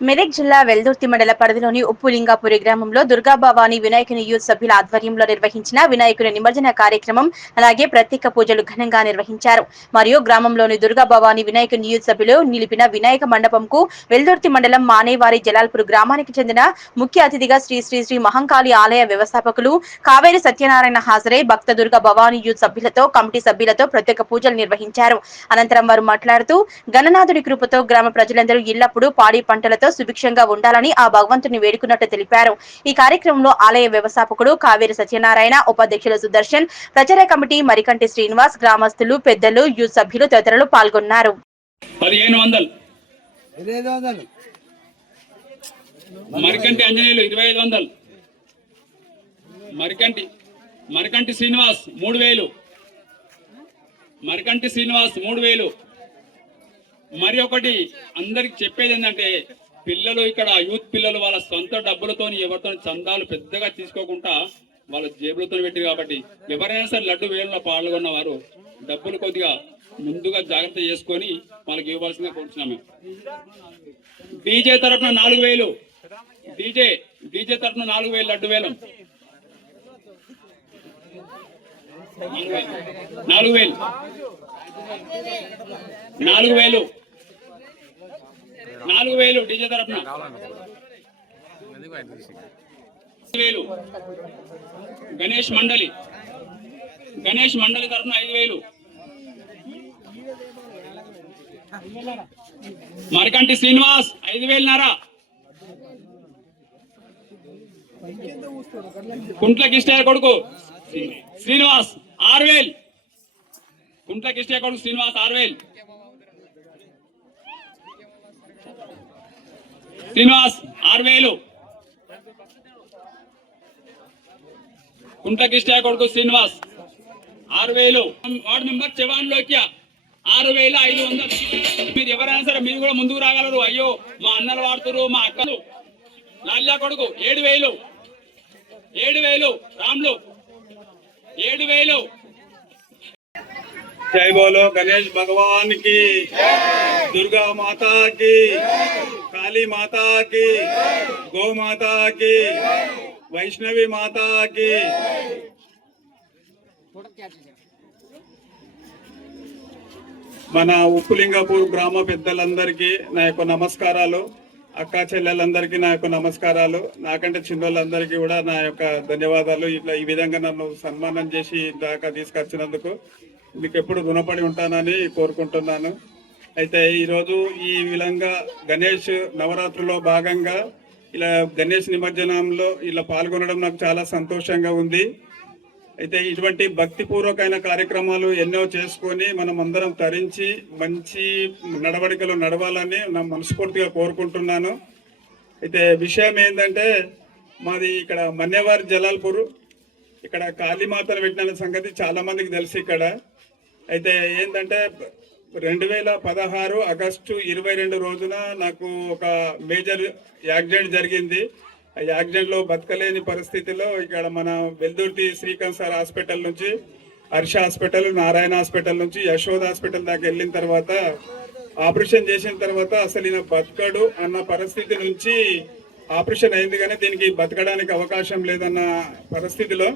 మెదక్ జిల్లా వెల్దుర్తి మండల పరిధిలోని ఉప్పులింగాపురి గ్రామంలో దుర్గా వినాయకుని యూత్ సభ్యుల ఆధ్వర్యంలో నిర్వహించిన వినాయకుని నిమజ్జన కార్యక్రమం అలాగే ప్రత్యేక పూజలు ఘనంగా నిర్వహించారు. మరియు గ్రామంలోని దుర్గా వినాయకుని యూత్ సభ్యులు నిలిపిన వినాయక మండపంకు వెల్దుర్తి మండలం మానేవారి జలాల్పూర్ గ్రామానికి చెందిన ముఖ్య అతిథిగా శ్రీ శ్రీ శ్రీ మహంకాళి ఆలయ వ్యవస్థాపకులు కావేరి సత్యనారాయణ హాజరై భక్త దుర్గా భవాని యూత్ సభ్యులతో కమిటీ సభ్యులతో ప్రత్యేక పూజలు నిర్వహించారు. అనంతరం వారు మాట్లాడుతూ గణనాథుడి కృపతో గ్రామ ప్రజలందరూ ఎల్లప్పుడూ పాడి పంటలతో సుభిక్షంగా ఉండాలని ఆ భగవంతుని వేడుకున్నట్టు తెలిపారు. ఈ కార్యక్రమంలో ఆలయ వ్యవస్థాపకుడు కావేరి సత్యనారాయణ ఉపాధ్యక్షులు సుదర్శన్ ప్రచార కమిటీ మరికంటి శ్రీనివాస్ గ్రామస్తులు పెద్దలు యూత్ సభ్యులు తదితరులు పాల్గొన్నారు. మరికంటి అంజనేయులు ఇరవై ఐదు వందలు. మరికంటి మరికంటి శ్రీనివాస్ మూడు వేలు. మరికంటి శ్రీనివాస్ మూడు వేలు. మరి ఒకటి అందరికి చెప్పేది ఏంటంటే పిల్లలు ఇక్కడ యూత్ పిల్లలు వాళ్ళ సొంత డబ్బులతో ఎవరితో చందాలు పెద్దగా తీసుకోకుండా వాళ్ళ జేబులతో పెట్టి కాబట్టి ఎవరైనా సరే లడ్డు వేలంలో పాల్గొన్న వారు డబ్బులు కొద్దిగా ముందుగా జాగ్రత్త చేసుకొని వాళ్ళకి ఇవ్వాల్సిందిగా కోరుచున్నాము. డీజే తరపున నాలుగు వేలు. డీజే డీజే తరపున నాలుగు వేలు లడ్డు వేలం. నాలుగు వేలు. నాలుగు వేలు. నాలుగు వేలు డీజే తరపున. వేలు. గణేష్ మండలి. గణేష్ మండలి తరపున ఐదు వేలు. మరికంటి శ్రీనివాస్ ఐదు వేలున్నారా. కుంట్ల కిష్టయ్య కొడుకు శ్రీనివాస్ ఆరు వేలు. కుంట్ల కిష్టయ్య కొడుకు శ్రీనివాస్ ఆరు వేలు. శ్రీనివాస్ ఆరు వేలు కుంటకృష్ణ కొడుకు శ్రీనివాస్ ఆరు వేలు వార్డు మెంబర్ చవాన్ లోక్య ఆరు వేల ఐదు వందలు. మీరు ఎవరైనా సరే మీరు కూడా ముందుకు రాగలరు. అయ్యో మా అన్నలు వాడుతురు మా అక్కలు. లాల్యా కొడుకు ఏడు వేలు ఏడు వేలు రాములు. ఏడు వేలు జై బోలో గణేష్ భగవాన్కి దుర్గా మాతా కి కాళీ మాతాకి గోమాతాకి వైష్ణవి మాతాకి మన ఉప్పులింగపూర్ గ్రామ పెద్దలందరికీ నా యొక్క నమస్కారాలు అక్క చెల్లెలందరికీ నా యొక్క నమస్కారాలు నాకంటే చిన్నోళ్ళందరికీ కూడా నా యొక్క ధన్యవాదాలు. ఇట్లా ఈ విధంగా నన్ను సన్మానం చేసి దాకా తీసుకొచ్చినందుకు మీకు ఎప్పుడు రుణపడి ఉంటానని కోరుకుంటున్నాను. అయితే ఈరోజు ఈ విధంగా గణేష్ నవరాత్రిలో భాగంగా ఇలా గణేష్ నిమజ్జనంలో ఇలా పాల్గొనడం నాకు చాలా సంతోషంగా ఉంది. అయితే ఇటువంటి భక్తిపూర్వకమైన కార్యక్రమాలు ఎన్నో చేసుకొని మనం అందరం తరించి మంచి నడవడికలు నడవాలని నా మనస్ఫూర్తిగా కోరుకుంటున్నాను. అయితే విషయం ఏంటంటే మాది ఇక్కడ మన్యవారి జలాల్పూర్. ఇక్కడ కాళీమాతను పెట్టిన సంగతి చాలా మందికి తెలుసు ఇక్కడ. అయితే ఏంటంటే రెండు వేల పదహారు ఆగస్టు ఇరవై రెండు రోజున నాకు ఒక మేజర్ యాక్సిడెంట్ జరిగింది. ఆ యాక్సిడెంట్ బతకలేని పరిస్థితిలో ఇక్కడ మన వెల్దుర్తి శ్రీకాంత్ సార్ హాస్పిటల్ నుంచి హర్ష హాస్పిటల్ నారాయణ హాస్పిటల్ నుంచి యశోద హాస్పిటల్ దాకా వెళ్ళిన తర్వాత ఆపరేషన్ చేసిన తర్వాత అసలు ఈయన బతకడు అన్న పరిస్థితి నుంచి ఆపరేషన్ అయింది కానీ దీనికి బతకడానికి అవకాశం లేదన్న పరిస్థితిలో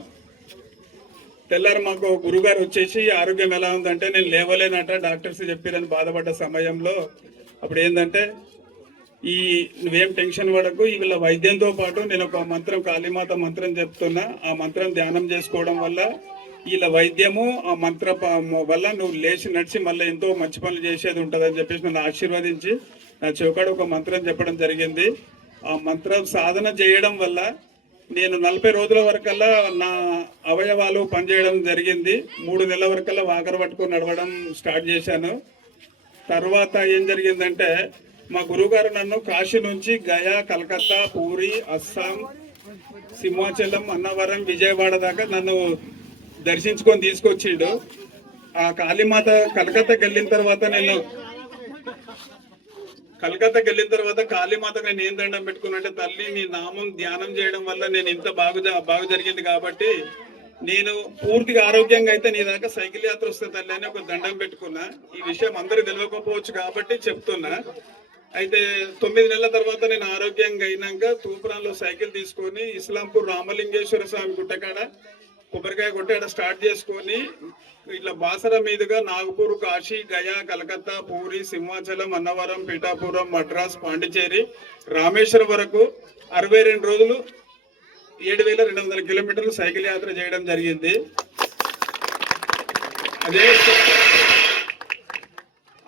తెల్లారి మాకు గురుగారు వచ్చేసి ఆరోగ్యం ఎలా ఉందంటే నేను లేవలేనట డాక్టర్స్ చెప్పారని బాధపడ్డ సమయంలో అప్పుడు ఏంటంటే ఈ నువ్వేం టెన్షన్ పడకు వీళ్ళ వైద్యంతో పాటు నేను ఒక మంత్రం కాళీమాత మంత్రం చెప్తున్నా. ఆ మంత్రం ధ్యానం చేసుకోవడం వల్ల వీళ్ళ వైద్యము ఆ మంత్ర వల్ల నువ్వు లేచి నడిచి మళ్ళీ ఎంతో మంచి పనులు చేసేది ఉంటుంది అని చెప్పేసి నన్ను ఆశీర్వదించి నా చౌకాడు ఒక మంత్రం చెప్పడం జరిగింది. ఆ మంత్రం సాధన చేయడం వల్ల నేను నలభై రోజుల వరకల్లా నా అవయవాలు పనిచేయడం జరిగింది. మూడు నెలల వరకల్లా వాకర్ పట్టుకొని నడవడం స్టార్ట్ చేశాను. తర్వాత ఏం జరిగిందంటే మా గురువుగారు నన్ను కాశీ నుంచి గయా కలకత్తా పూరి అస్సాం సింహాచలం అన్నవరం విజయవాడ దాకా నన్ను దర్శించుకొని తీసుకొచ్చిండు. ఆ కాళీమాత కలకత్తాకి వెళ్ళిన తర్వాత నేను కలకత్తాకి వెళ్ళిన తర్వాత కాళీమాత నేను ఏం దండం పెట్టుకున్నా తల్లి నీ నామం ధ్యానం చేయడం వల్ల నేను ఇంత బాగు బాగు జరిగింది కాబట్టి నేను పూర్తిగా ఆరోగ్యంగా అయితే నీ దాకా సైకిల్ యాత్ర వస్తే తల్లి అని ఒక దండం పెట్టుకున్నా. ఈ విషయం అందరికి తెలియకపోవచ్చు కాబట్టి చెప్తున్నా. అయితే తొమ్మిది నెలల తర్వాత నేను ఆరోగ్యంగా అయినాక తూప్రాన్లో సైకిల్ తీసుకొని ఇస్లాంపూర్ రామలింగేశ్వర స్వామి గుట్టకాడ కొబ్బరికాయ కొట్టాడ స్టార్ట్ చేసుకొని ఇట్లా బాసర మీదుగా నాగపూర్ కాశీ గయా కలకత్తా పూరి సింహాచలం అన్నవరం పీఠాపురం మద్రాస్ పాండిచేరి రామేశ్వరం వరకు అరవై రెండు రోజులు ఏడు వేల రెండు వందల కిలోమీటర్లు సైకిల్ యాత్ర చేయడం జరిగింది. అదే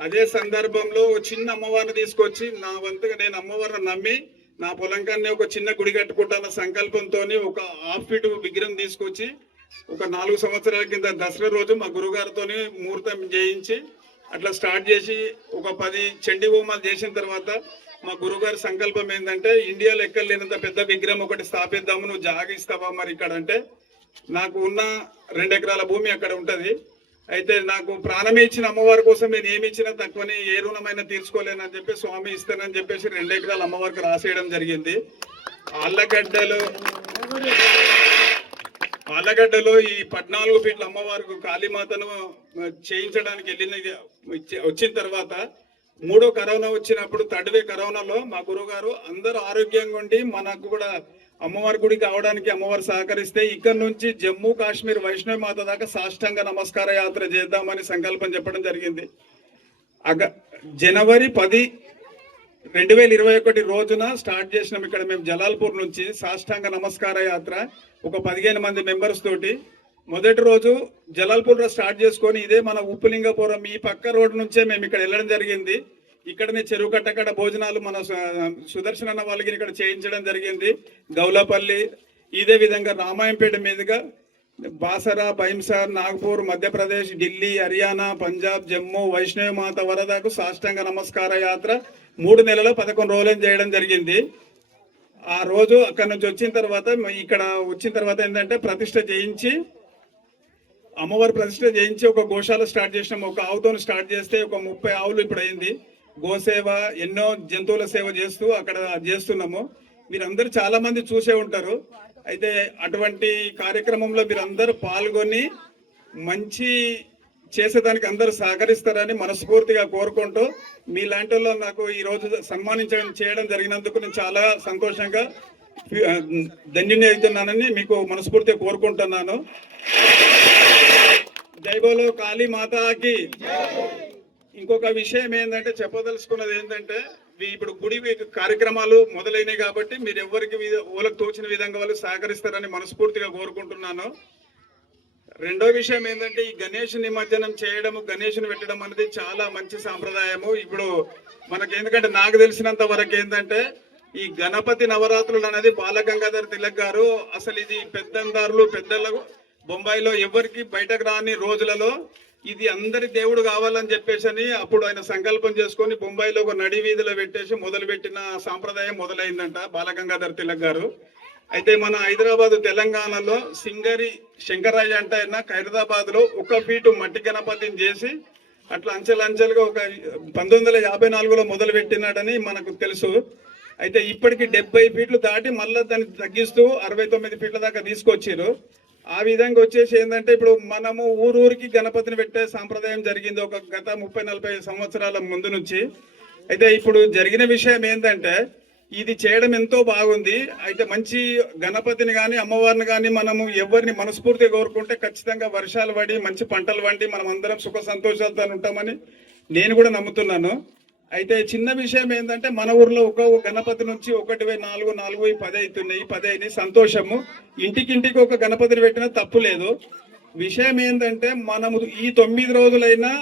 అదే సందర్భంలో ఒక చిన్న అమ్మవారిని తీసుకొచ్చి నా వంతుగా నేను అమ్మవారిని నమ్మి నా పొలంకాన్ని ఒక చిన్న గుడి కట్టుకుంటాన్న సంకల్పంతో ఒక హాఫ్ ఫీట్ విగ్రహం తీసుకొచ్చి ఒక నాలుగు సంవత్సరాల కింద దసరా రోజు మా గురుగారితో ముహూర్తం చేయించి అట్లా స్టార్ట్ చేసి ఒక పది చండీ హోమాలు చేసిన తర్వాత మా గురుగారి సంకల్పం ఏంటంటే ఇండియాలో ఎక్కడ లేనంత పెద్ద విగ్రహం ఒకటి స్థాపిద్దాము నువ్వు జాగ ఇస్తావా మరి ఇక్కడ అంటే నాకు ఉన్న రెండు ఎకరాల భూమి అక్కడ ఉంటుంది. అయితే నాకు ప్రాణమే ఇచ్చిన అమ్మవారి కోసం నేను ఏమి ఇచ్చినా తక్కువని ఏ రుణమైనా తీర్చుకోలేనని చెప్పి స్వామి ఇస్తానని చెప్పేసి రెండు ఎకరాలు అమ్మవారికి రాసేయడం జరిగింది. ఆళ్ళగడ్డలో ఆలగడ్డలో ఈ పద్నాలుగు ఫీట్ల అమ్మవారికి కాళీమాతను చేయించడానికి వెళ్ళిన వచ్చిన తర్వాత మూడో కరోనా వచ్చినప్పుడు తడివే కరోనాలో మా గురుగారు అందరూ ఆరోగ్యంగా ఉండి మనకు కూడా అమ్మవారి గుడి కావడానికి అమ్మవారు సహకరిస్తే ఇక్కడ నుంచి జమ్మూ కాశ్మీర్ వైష్ణవి మాత దాకా సాష్టంగ నమస్కార యాత్ర చేద్దామని సంకల్పం చెప్పడం జరిగింది. అగ జనవరి పది రెండు వేల ఇరవై ఒకటి రోజున స్టార్ట్ చేసినాం ఇక్కడ మేము జలాల్పూర్ నుంచి సాష్టాంగ నమస్కార యాత్ర. ఒక పదిహేను మంది మెంబర్స్ తోటి. మొదటి రోజు జలాల్పూర్లో స్టార్ట్ చేసుకొని ఇదే మన ఉప్పులింగపురం ఈ పక్క రోడ్ నుంచే మేము ఇక్కడ వెళ్ళడం జరిగింది. ఇక్కడనే చెరువు కట్టకడ భోజనాలు మన సు- సుదర్శన్ అన్న వాళ్ళకి ఇక్కడ చేయించడం జరిగింది. గౌలపల్లి ఇదే విధంగా రామాయంపేట మీదుగా బాసరా బైంసార్ నాగ్పూర్ మధ్యప్రదేశ్ ఢిల్లీ హర్యానా పంజాబ్ జమ్మూ వైష్ణవి మాత వరదకు సాష్టాంగ నమస్కార యాత్ర. మూడు నెలల పదకొండు రోజులు చేయడం జరిగింది. ఆ రోజు అక్కడ నుంచి వచ్చిన తర్వాత ఇక్కడ వచ్చిన తర్వాత ఏంటంటే ప్రతిష్ట చేయించి అమ్మవారి ప్రతిష్ట చేయించి ఒక గోశాల స్టార్ట్ చేసినాం. ఒక ఆవుతో స్టార్ట్ చేస్తే ఒక ముప్పై ఆవులు ఇప్పుడు అయింది. గోసేవ ఎన్నో జంతువుల సేవ చేస్తూ అక్కడ చేస్తున్నాము. మీరందరూ చాలా మంది చూసే ఉంటారు. అయితే అటువంటి కార్యక్రమంలో మీరందరూ పాల్గొని మంచి చేసేదానికి అందరూ సహకరిస్తారని మనస్ఫూర్తిగా కోరుకుంటూ మీలాంటి వాళ్ళు నాకు ఈ రోజు సన్మానించడం చేయడం జరిగినందుకు నేను చాలా సంతోషంగా ధన్యుని అవుతున్నానని మీకు మనస్ఫూర్తిగా కోరుకుంటున్నాను. జైబోలో కాళీ మాతాకి ఇంకొక విషయం ఏంటంటే చెప్పదలుచుకున్నది ఏంటంటే ఇప్పుడు గుడి కార్యక్రమాలు మొదలైనవి కాబట్టి మీరు ఎవరికి విధ- తోచిన విధంగా వాళ్ళు సహకరిస్తారని మనస్ఫూర్తిగా కోరుకుంటున్నాను. రెండో విషయం ఏంటంటే ఈ గణేష్ నిమజ్జనం చేయడము గణేష్ని పెట్టడం అనేది చాలా మంచి సాంప్రదాయము. ఇప్పుడు మనకి ఎందుకంటే నాకు తెలిసినంత వరకు ఏంటంటే ఈ గణపతి నవరాత్రులు అనేది బాలగంగాధర్ తిలక్ గారు అసలు ఇది పెద్దందారులు పెద్దలకు బొంబాయిలో ఎవరికి బయటకు రాని రోజులలో ఇది అందరి దేవుడు కావాలని చెప్పేసి అని అప్పుడు ఆయన సంకల్పం చేసుకొని బొంబాయిలో ఒక నడి వీధిలో పెట్టేసి మొదలుపెట్టిన సాంప్రదాయం మొదలైందంట బాలగంగాధర్ తిలక్ గారు. అయితే మన హైదరాబాద్ తెలంగాణలో సింగరి శంకరయ్య అంటే ఆయన ఖైరదాబాద్లో ఒక ఫీటు మట్టి గణపతిని చేసి అట్లా అంచెలంచెలుగా ఒక పంతొమ్మిది వందల యాభై నాలుగులో మొదలు పెట్టినాడని మనకు తెలుసు. అయితే ఇప్పటికి డెబ్బై ఫీట్లు దాటి మళ్ళీ దాన్ని తగ్గిస్తూ అరవై తొమ్మిది ఫీట్ల దాకా తీసుకొచ్చారు ఆ విధంగా వచ్చేసి ఏంటంటే ఇప్పుడు మనము ఊరూరికి గణపతిని పెట్టే సాంప్రదాయం జరిగింది ఒక గత ముప్పై నలభై సంవత్సరాల ముందు నుంచి. అయితే ఇప్పుడు జరిగిన విషయం ఏంటంటే ఇది చేయడం ఎంతో బాగుంది. అయితే మంచి గణపతిని కానీ అమ్మవారిని కానీ మనము ఎవరిని మనస్ఫూర్తిగా కోరుకుంటే ఖచ్చితంగా వర్షాలు పడి మంచి పంటలు పండి మనం అందరం సుఖ సంతోషాలతో ఉంటామని నేను కూడా నమ్ముతున్నాను. అయితే చిన్న విషయం ఏంటంటే మన ఊర్లో ఒక గణపతి నుంచి ఒకటి నాలుగు నాలుగు పది అవుతున్నాయి పది అయినాయి. సంతోషము. ఇంటికింటికి ఒక గణపతిని పెట్టినా తప్పు లేదు. విషయం ఏంటంటే మనము ఈ తొమ్మిది రోజులైనా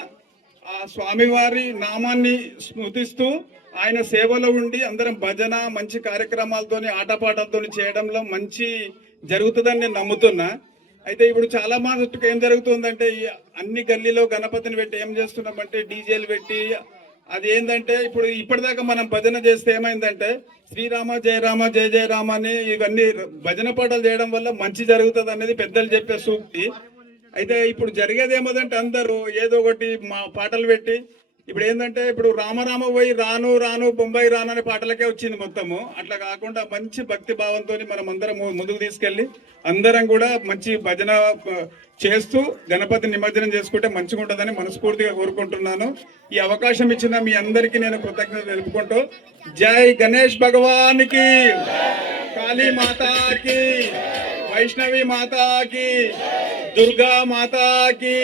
ఆ స్వామివారి నామాన్ని స్మృతిస్తూ ఆయన సేవలో ఉండి అందరం భజన మంచి కార్యక్రమాలతోని ఆటపాటలతోని చేయడంలో మంచి జరుగుతుందని నేను నమ్ముతున్నా. అయితే ఇప్పుడు చాలా మటుకు ఏం జరుగుతుందంటే అన్ని గల్లీలో గణపతిని పెట్టి ఏం చేస్తున్నామంటే డీజేలు పెట్టి అది ఏంటంటే ఇప్పుడు ఇప్పటిదాకా మనం భజన చేస్తే ఏమైందంటే శ్రీరామ జయరామ జయ జయరామ అని ఇవన్నీ భజన పాటలు చేయడం వల్ల మంచి జరుగుతుంది అనేది పెద్దలు చెప్పే సూక్తి. అయితే ఇప్పుడు జరిగేది ఏమదంటే అందరూ ఏదో ఒకటి మా పాటలు పెట్టి ఇప్పుడు ఏంటంటే ఇప్పుడు రామరామ పోయి రాను రాను బొంబాయి రాను అనే పాటలకే వచ్చింది మొత్తము. అట్లా కాకుండా మంచి భక్తి భావంతో మనం అందరం ముందుకు తీసుకెళ్ళి అందరం కూడా మంచి భజన చేస్తూ గణపతి నిమజ్జనం చేసుకుంటే మంచిగా ఉంటుందని మనస్ఫూర్తిగా కోరుకుంటున్నాను. ఈ అవకాశం ఇచ్చిన మీ అందరికీ నేను కృతజ్ఞత తెలుపుకుంటూ జై గణేష్ భగవానికి కాళీ మాతాకి వైష్ణవి మాతాకి దుర్గా మాతాకి